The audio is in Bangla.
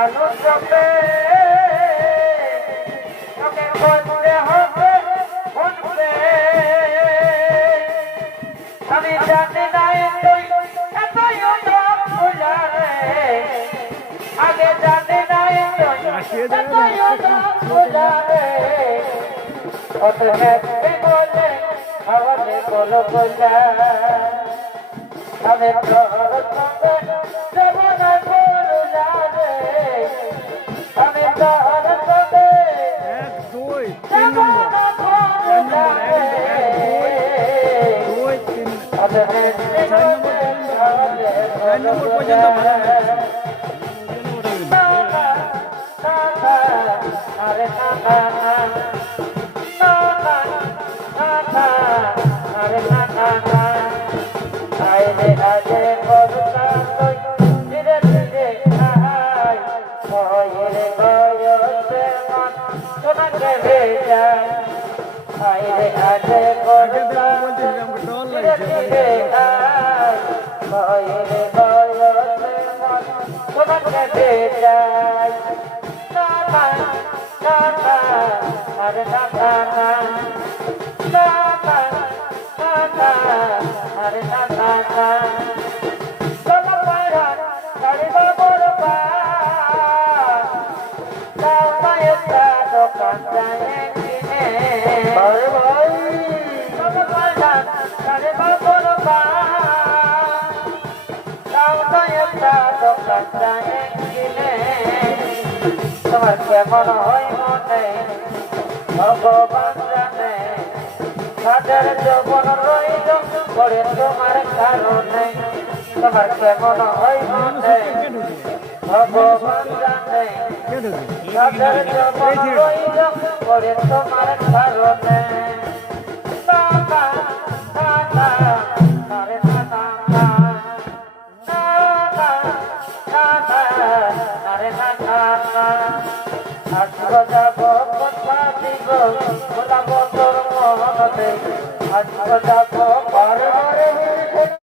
আলো চপে তোকে করতে হবে বলবে আমি জানি না তুই এতই ভুলা রে আগে জানি না তুই এতই ভুলা রে কত হ্যাপি বলে আমাকে বলো বলা আমি তোর সঙ্গে যাব না ভুলা রে আমি তোর সঙ্গে 1 2 3 নম্বর 4 নম্বর পর্যন্ত ভালো তোমার কেমন হয় মনে ভগবান জানে হাজার যৌবন রইল করে তোমার কারণে তোমার কেমন হয় মনে ভগবান জানে হাজার যৌবন রইল করে তোমার কারণে আজ